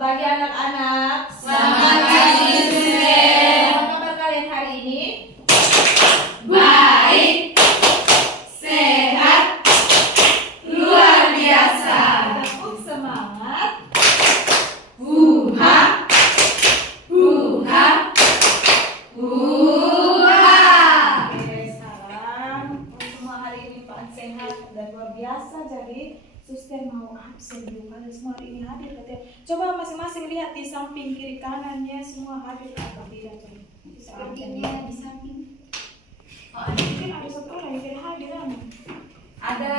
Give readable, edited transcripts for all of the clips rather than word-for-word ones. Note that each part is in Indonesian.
pagi anak-anak. Selamat pagi, Suster. Apa kabar kalian hari ini? Baik, sehat, luar biasa. Tepuk semangat. Huha, huha, huha. Oke, sekarang semua hari ini Pak sehat dan luar biasa. Jadi Suster mau absen dulu. Kalian semua hari ini hadir katanya. Coba masing-masing lihat di samping kiri kanannya semua hadir atau tidak. Coba. Sampingnya di samping. Oh, mungkin ada satu orang yang tidak hadir. Ada.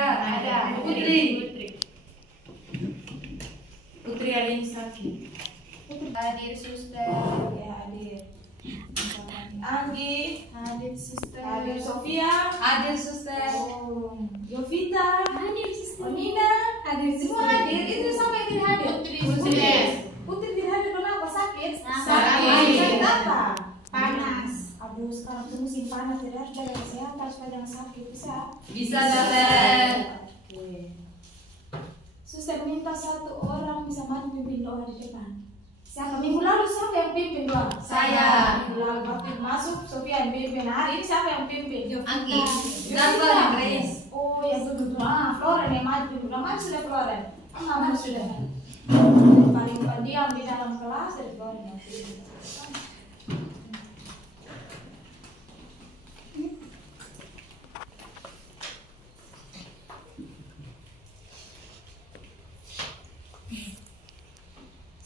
Putri ada yang sakit. Hadir, Suster. Ya, hadir. Anggi, Hadir, Suster. hadir Sofia, Hadir, Suster. oh, Yovita, Hadir, Suster. Nina, Hadir, semua hadir. Itu sama yang tidak hadir. Putri. Putri tidak hadir kenapa? Sakit? Sakit. Sakit apa? Panas. Aduh, sekarang tuh musim panas, jadi harus jaga kesehatan supaya jangan sakit. Bisa? Bisa, Suster. Oke. Suster minta satu orang bisa maju pimpin doa di depan. Siapa? Minggu lalu siapa yang pimpin doa? Saya. Minggu lalu waktu masuk Sofia yang pimpin. Hari ini siapa yang pimpin? Anggi. Yovita. Gampang, Grace. Oh ya betul. Floren yang maju. Nama sudah Floren. Nama sudah. Paling diam di dalam kelas dari Floren yang pimpin.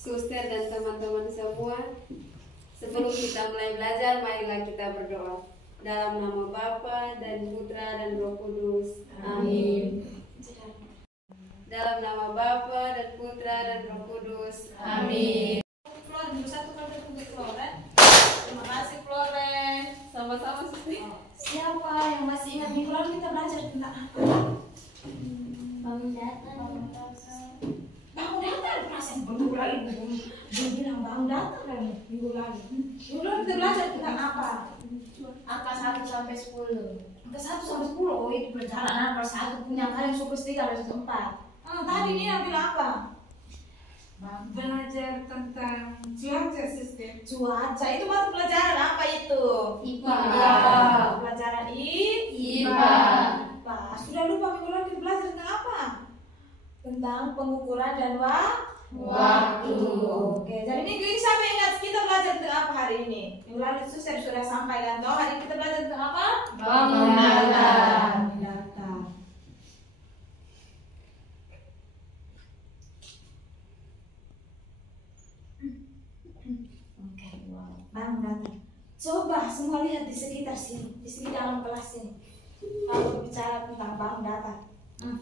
Suster dan teman-teman semua, sebelum kita mulai belajar, marilah kita berdoa. Dalam nama Bapa dan Putra dan Roh Kudus. Amin. Dalam nama Bapa dan Putra dan Roh Kudus. Amin. Floren, satu kali untuk Floren. Terima kasih Floren. Sama-sama, Suster. Siapa yang masih ingat minggu lalu kita belajar tentang apa? Bangun datang. Bangun datar, perasaan minggu lalu belum bilang bangun datar kan minggu lalu. Minggu lalu kita belajar tentang apa? Angka 1 sampai 10. Angka 1 sampai 10. Oh, itu perjalanan nomor 1 punya kalian suku 3 dan 4. Tadi Nina bilang apa? Belajar tentang cuaca, Suster. Cuaca itu baru pelajaran apa itu? IPA. Pelajaran IPA. IPA. Sudah lupa minggu lalu kita belajar tentang apa? Tentang pengukuran dan Waktu. Oke, jadi minggu ini siapa yang ingat kita belajar tentang apa hari ini? Minggu lalu Suster sudah sampaikan toh hari ini kita belajar tentang apa? Bangun datang. Bangun datang. Oke, bangun datang. Coba semua lihat di sekitar sini, di sini dalam kelas ini. Kalau bicara tentang bangun datang.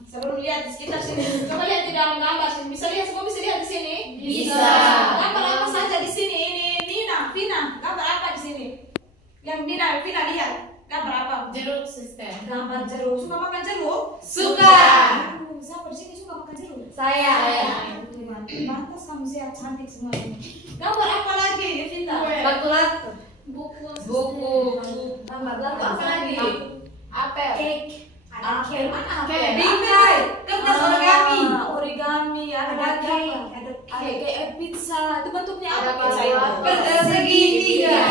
Sebelum lihat di sekitar sini, coba lihat di dalam gambar sini. Bisa lihat, semua bisa lihat di sini? Bisa. Gambar apa saja di sini? Ini Nina, Vina. Gambar apa di sini? Yang Nina, Vina lihat. Gambar apa? Jeruk, Suster. Gambar jeruk. Suka makan jeruk? Suka. Siapa di sini suka makan jeruk? Saya. Pantas kamu sehat, cantik semua ini. Gambar apa lagi, Vina? Batu-batu. Buku. Buku. Gambar apa lagi? Apel. Cake. Ada cake mana? Cake. Bingkai. Kertas origami. Origami, ada cake, ada kayak pizza. Itu bentuknya apa Ada pizza itu? Segitiga.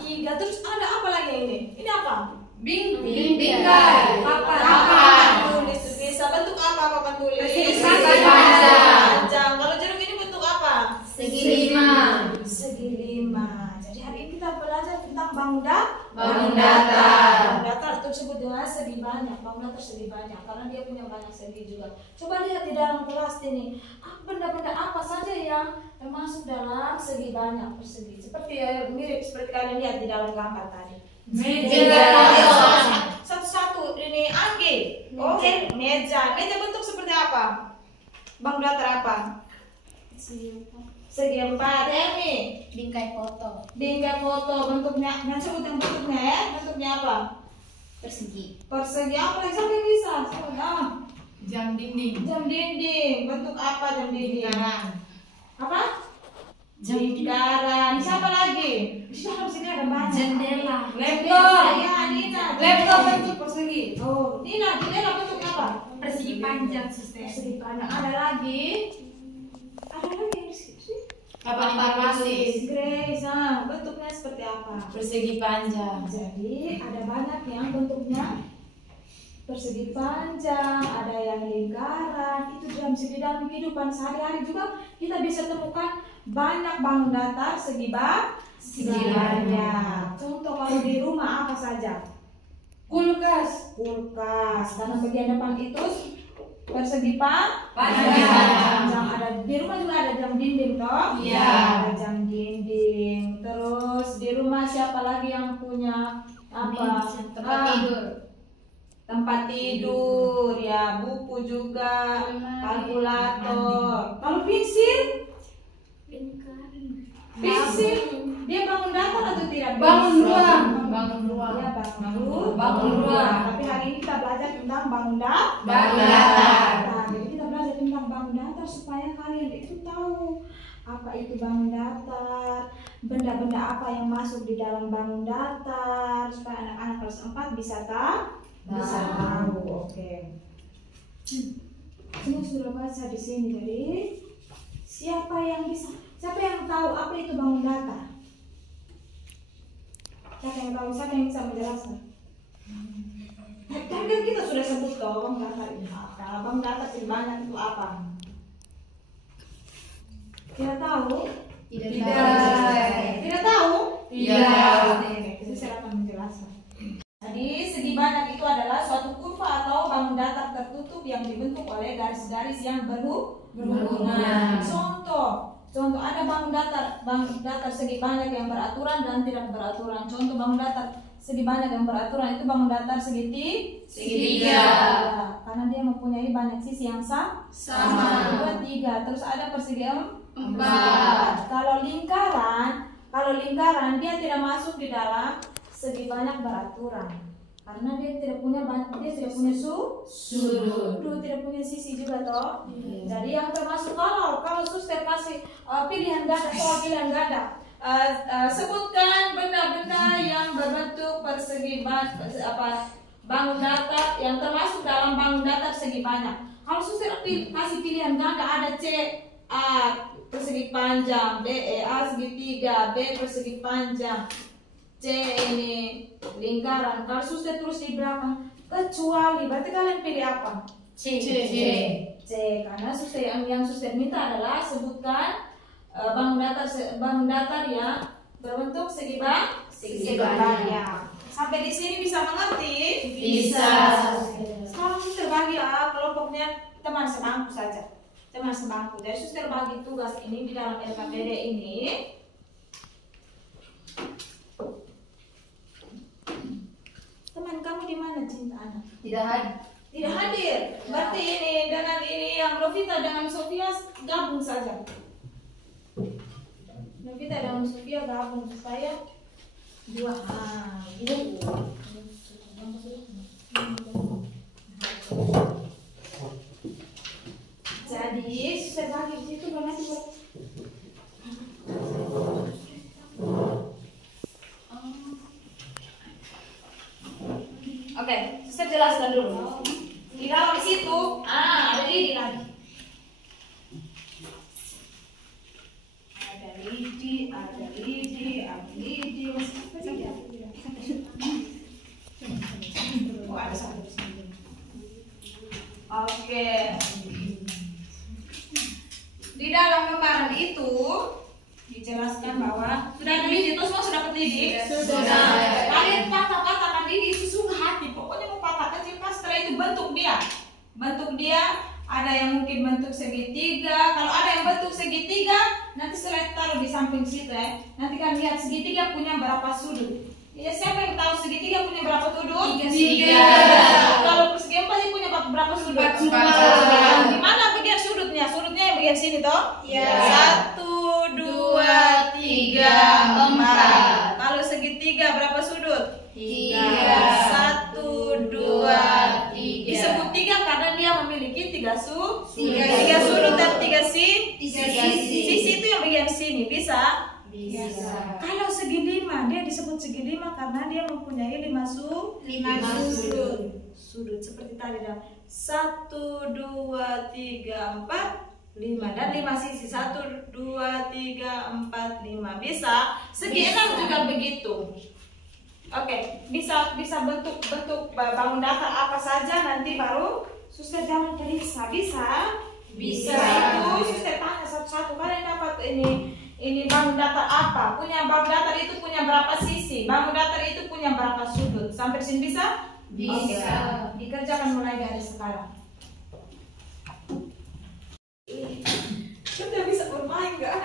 Tiga. Terus ada apa lagi ini? Ini apa? Bingkai. Papan. Tulis bisa bentuk apa papan tulis? Persegi panjang. Kalau jeruk ini bentuk apa? Segi 5. Segi 5. Jadi hari ini kita belajar tentang Bangun bangun datar. datar tersebut dengan segi banyak. Bangun datar segi banyak karena dia punya banyak segi juga. Coba lihat di dalam kelas ini, benda-benda apa saja yang termasuk dalam segi banyak persegi. Seperti mirip seperti kalian lihat di dalam gambar tadi. Meja. Satu-satu ini Anggi. Oke, meja. Meja bentuk seperti apa? Bangun datar apa? Segi 4. Emi. Bingkai foto. Bingkai foto bentuknya. Nah, sebut yang bentuknya ya. Bentuknya apa? Persegi. Persegi apa lagi? Siapa yang bisa? Jam dinding. Jam dinding. Bentuk apa jam dinding? Lingkaran. Apa? Lingkaran. Siapa lagi? Di dalam sini ada banyak. Jendela. Laptop. Ya, Nina. Laptop bentuk persegi. Oh, Nina, jendela bentuk apa? Persegi panjang, Suster. Persegi panjang. Ada lagi? Ada lagi. Papan informasi. Grace, bentuknya seperti apa? Persegi panjang. Jadi ada banyak yang bentuknya persegi panjang, ada yang lingkaran. Itu di dalam kehidupan sehari-hari juga kita bisa temukan banyak bangun datar segi banyak. Contoh kalau di rumah apa saja? Kulkas. Karena bagian depan itu persegi Panjang. Ada di rumah juga ada jam dinding toh? Iya. Ada jam dinding. Terus di rumah siapa lagi yang punya apa? Tempat tidur. Tempat tidur, ya, buku juga, kalkulator. Kalau pensil, dia bangun datar atau tidak? Bangun ruang. Bangun ruang. Ya, Bangun ruang. Tapi hari ini kita belajar tentang bangun datar. Bangun datar. Nah, jadi kita belajar tentang bangun datar supaya kalian itu tahu apa itu bangun datar, benda-benda apa yang masuk di dalam bangun datar, supaya anak-anak kelas 4 bisa tahu. Oke. Semua sudah baca di sini. Jadi siapa yang tahu apa itu bangun datar? Siapa yang tahu? Siapa yang bisa menjelaskan? Kan kita sudah sebut toh bangun datar ini apa? Bangun datar segi banyak itu apa? Tidak tahu? Tidak tahu? Tidak. Oke, saya akan menjelaskan. Jadi segi banyak itu adalah suatu kurva atau bangun datar tertutup yang dibentuk oleh garis-garis yang berhubungan. Contoh ada bangun datar segi banyak yang beraturan dan tidak beraturan. Contoh bangun datar segi banyak yang beraturan itu bangun datar segitiga. Karena dia mempunyai banyak sisi yang sama. 2, 3. Terus ada persegi 4. Kalau lingkaran dia tidak masuk di dalam segi banyak beraturan karena dia tidak punya sudut, tidak punya sisi juga toh. Jadi yang termasuk kalau suster kasih pilihan ganda, sebutkan benda-benda yang berbentuk persegi bangun datar yang termasuk dalam bangun datar segi banyak. Kalau suster kasih pilihan ganda ada C, A persegi panjang, B, A segitiga, B persegi panjang, C ini lingkaran. Kalau suster terus di belakang kecuali, berarti kalian pilih apa? C. Karena suster yang suster minta adalah sebutkan bangun datar yang berbentuk segi banyak. Sampai di sini bisa mengerti? Bisa. Sekarang suster bagi kelompoknya teman sebangku saja. Jadi suster bagi tugas ini di dalam LKPD ini. Teman kamu di mana cinta anak? Tidak hadir. Berarti ini dengan ini yang Novita dengan Sofia gabung saja. Novita dengan Sofia gabung supaya dua. Jadi suster bagi di situ nanti Oke, suster jelaskan dulu. Di dalam situ, ada lidi lagi. Ada lidi. Oh, ada satu di sini. Oke. Di dalam lembaran itu dijelaskan bahwa sudah ada lidi, terus semua sudah dapat lidi? Sudah. Kalian patah-patahkan lidi sesuka hati. Pokoknya mau patah kecil pas setelah itu bentuk dia ada yang mungkin bentuk segitiga. Kalau ada yang bentuk segitiga, nanti setelah taruh di samping situ ya. Nanti kan lihat segitiga punya berapa sudut. Ya, siapa yang tahu segitiga punya berapa sudut? 3. Kalau persegi 4 dia punya berapa sudut? 4. Di mana bagian sudutnya? Sudutnya yang bagian sini toh? Iya. 1, 2, 3, 4. Kalau segitiga berapa sudut? 3. 1, 2, 3. Disebut 3 karena dia memiliki 3 sudut dan 3 sisi. Sisi itu yang bagian sini. Bisa? Kalau segi 5 dia disebut segi 5 karena dia mempunyai 5 sudut seperti tadi dah. 1, 2, 3, 4, 5 dan 5 sisi. 1, 2, 3, 3, 4, 5. Bisa. Segi 6 juga begitu. Oke, bisa bentuk bangun datar apa saja, nanti baru suster jangan periksa. Bisa? Bisa. Itu suster tanya satu-satu. Kalian dapat ini bangun datar apa? Punya bangun datar itu punya berapa sisi? Bangun datar itu punya berapa sudut? Sampai sini bisa? Bisa. Oke. Dikerjakan mulai dari sekarang. Sudah bisa bermain nggak?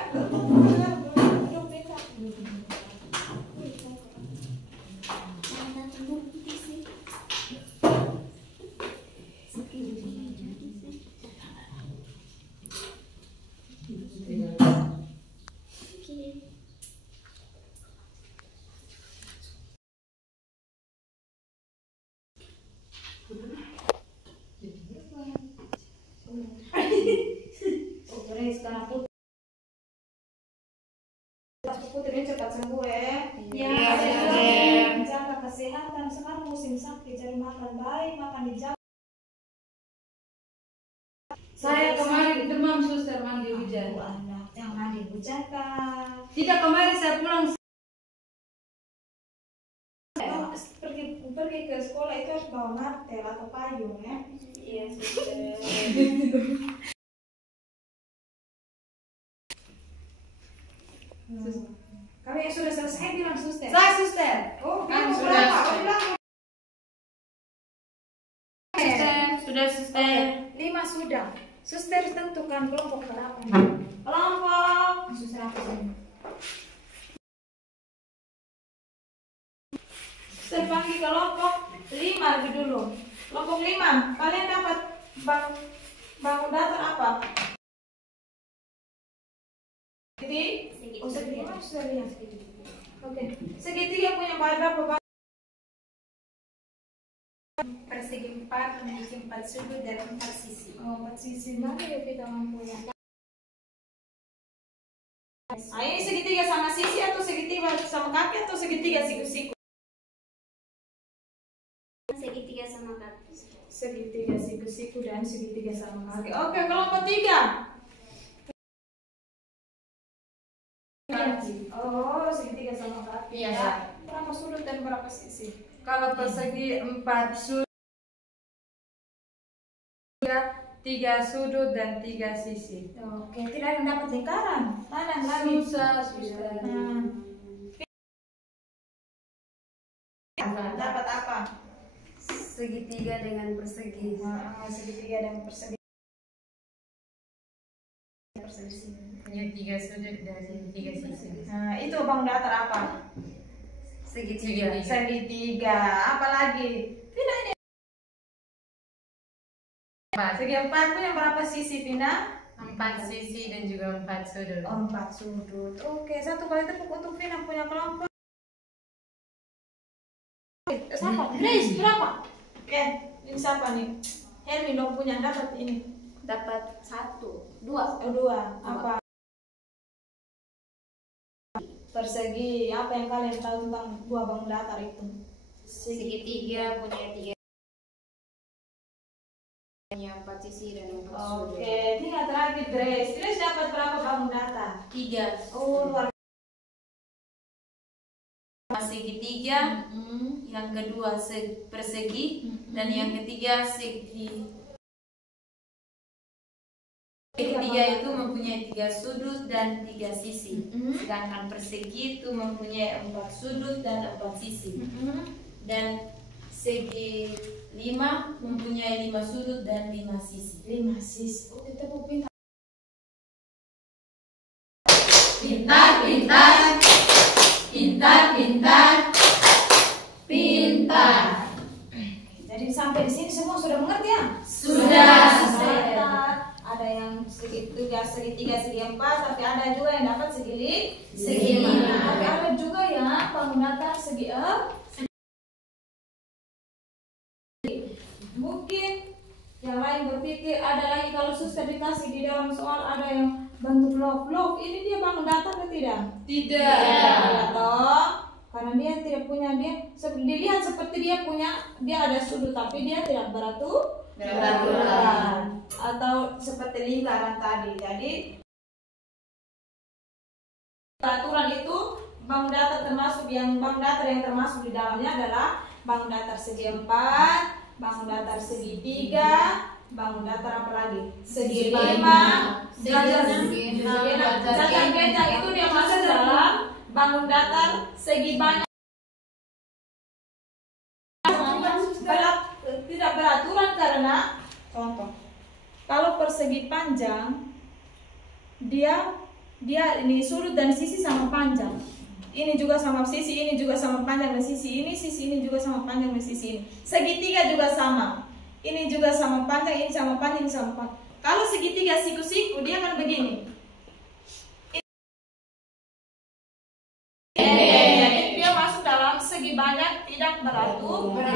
Sekarang putri cepat sembuh ya. Ya. Jaga kesehatan. Sekarang musim sakit, cari makan baik, makan dijaga. Saya kemarin demam suster mandi hujan. Anak yang mandi bujaka. Tidak, kemarin saya pulang. Pergi ke sekolah itu harus bawa martel atau payung ya. Iya, suster. Kami yang sudah selesai bilang suster. Saya suster. Oh, Kan kamu sudah, berapa? suster. Bilang. Sudah suster. 5 sudah. Suster tentukan kelompok berapa. Kelompok. Suster apa sini? Suster panggil kelompok 5 lebih dulu. Kelompok 5. Kalian dapat bangun datar apa? Segitiga. Oh, segitiga. Sudah lihat segitiga. Oke. Segitiga punya berapa? Persegi 4 memiliki 4 sudut dan 4 sisi. Oh, 4 sisi. Mana ya kita mampu ya? Ini segitiga sama sisi atau segitiga sama kaki atau segitiga siku-siku? Segitiga sama kaki. Segitiga siku-siku dan segitiga sama kaki. Oke, kelompok 3. Oh, segitiga sama kaki. Iya. Berapa sudut dan berapa sisi? Kalau persegi 4 sudut, 3 sudut dan 3 sisi. Oke, tidak ada yang dapat lingkaran. Mana lagi? Susah, suster. Dapat apa? Segitiga dengan persegi. Segitiga dan persegi. Punya 3 sudut dan 3 sisi. Nah, itu bangun datar apa? Segitiga. Segitiga. Apa lagi? Vina ini. Segi 4 punya berapa sisi, Vina? 4 sisi dan juga 4 sudut. Oh, 4 sudut. Oke, satu kali tepuk untuk Vina punya kelompok. Siapa? Grace, berapa? Oke, ini siapa nih? Helmi dong punya dapat ini. Dapat 1, 2. Oh, 2. Apa? Persegi. Apa yang kalian tahu tentang 2 bangun datar itu? Segitiga punya 4 sisi dan 4 sudut. Oke, tinggal terakhir Grace. Grace dapat berapa bangun datar? 3. Oh, luar Segitiga, yang kedua persegi, dan yang ketiga segitiga itu mempunyai 3 sudut dan 3 sisi, sedangkan persegi itu mempunyai 4 sudut dan 4 sisi, dan segi 5 mempunyai 5 sudut dan 5 sisi. 5 sisi. Oh, ditepuk pintar. Pintar, pintar. Pintar, pintar. Pintar. Jadi sampai di sini semua sudah mengerti ya? Sudah, suster. Ada yang segitiga, segi 4, tapi ada juga yang dapat segi 5. Tapi ada juga yang bangun datar segi 4. Mungkin yang lain berpikir ada lagi kalau suster dikasih di dalam soal ada yang bentuk love. Ini dia bangun datar atau tidak? Tidak. Toh, karena dia tidak punya dilihat seperti dia ada sudut tapi dia tidak beraturan atau seperti lingkaran tadi. Jadi Peraturan itu bangun datar yang termasuk di dalamnya adalah bangun datar segi 4, bangun datar segi 3, bangun datar apa lagi? Segi 5, cacat genjang itu dia masuk dalam bangun datar segi banyak. Tidak beraturan karena contoh, kalau persegi panjang dia ini sudut dan sisi sama panjang, ini juga sama sisi, ini juga sama panjang dan sisi ini juga sama panjang dan sisi ini. Segitiga juga sama, ini juga sama panjang, ini sama panjang, ini sama panjang. Kalau segitiga siku-siku dia akan begini. Jadi dia masuk dalam segi banyak tidak beratur.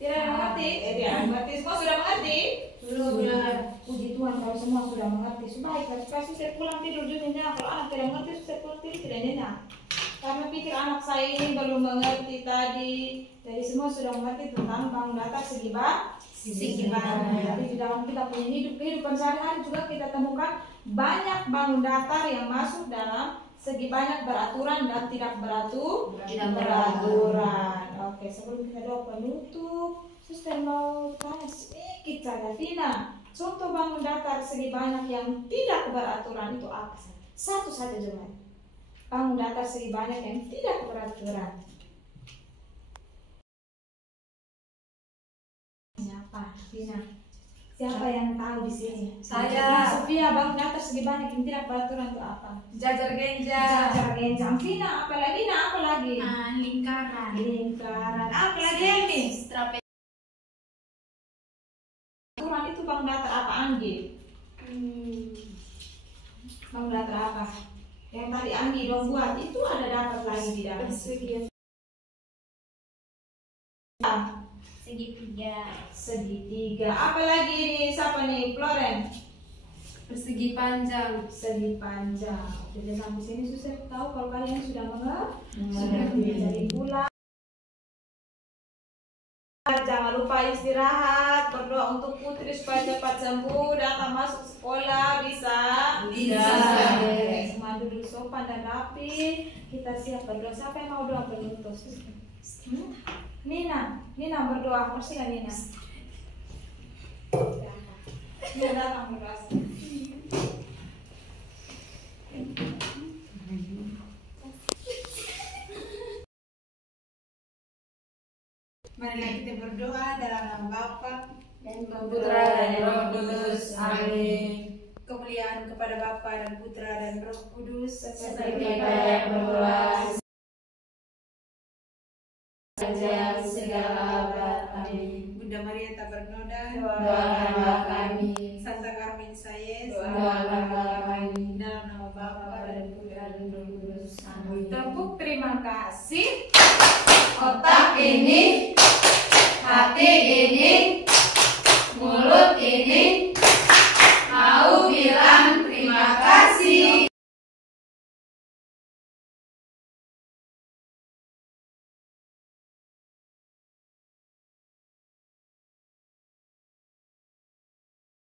Tidak mengerti? Tidak mengerti. Semua sudah mengerti? Sudah. Puji Tuhan kalau semua sudah mengerti. Supaya saya pulang tidur juga nyenyak. Kalau anak tidak mengerti, saya pulang tidur tidak nyenyak. Karena pikir anak saya ini belum mengerti tadi. Jadi semua sudah mengerti tentang bangun datar segi banyak. Tapi di dalam kita punya kehidupan sehari-hari juga kita temukan banyak bangun datar yang masuk dalam segi banyak beraturan dan tidak beraturan. Oke, sebelum kita doa penutup, Suster mau tanya sedikit saja, Vina. Contoh bangun datar segi banyak yang tidak beraturan itu apa? Satu saja cuma. Bangun datar segi banyak yang tidak beraturan. Siapa, Vina? Siapa yang tahu di sini? Saya. Sofia, bangun datar segi banyak yang tidak beraturan itu apa? Jajar genjang. Jajar genjang. Vina, apalagi? Lingkaran. Lingkaran. Apalagi Emi? Aturan itu bangun datar apa, Anggi? Bangun datar apa? Yang tadi Anggi dong buat itu ada dapat lagi di dalam. Segitiga. Apalagi ini siapa nih? Floren. Persegi panjang. Segi panjang. Jadi sampai sini susah tahu kalau kalian sudah mengerti. Jadi pulang. Jangan lupa istirahat, berdoa untuk putri supaya cepat sembuh, datang masuk sekolah bisa. Semua duduk sopan dan rapi. Kita siap berdoa. Siapa yang mau doa penutup? Nina berdoa. Masih nggak Nina? Nina datang berdoa. Marilah kita berdoa dalam nama Bapa Dan Putra dan Roh Kudus. Amin. Kemuliaan kepada Bapa dan Putra dan Roh Kudus seperti pada yang bermula sepanjang segala abad. Amin. Bunda Maria tak bernoda, Doakanlah kami. Santa Carmen Sayes, Doakanlah kami. dalam nama Bapa dan Putra dan Roh Kudus. Amin. Tepuk terima kasih. Otak ini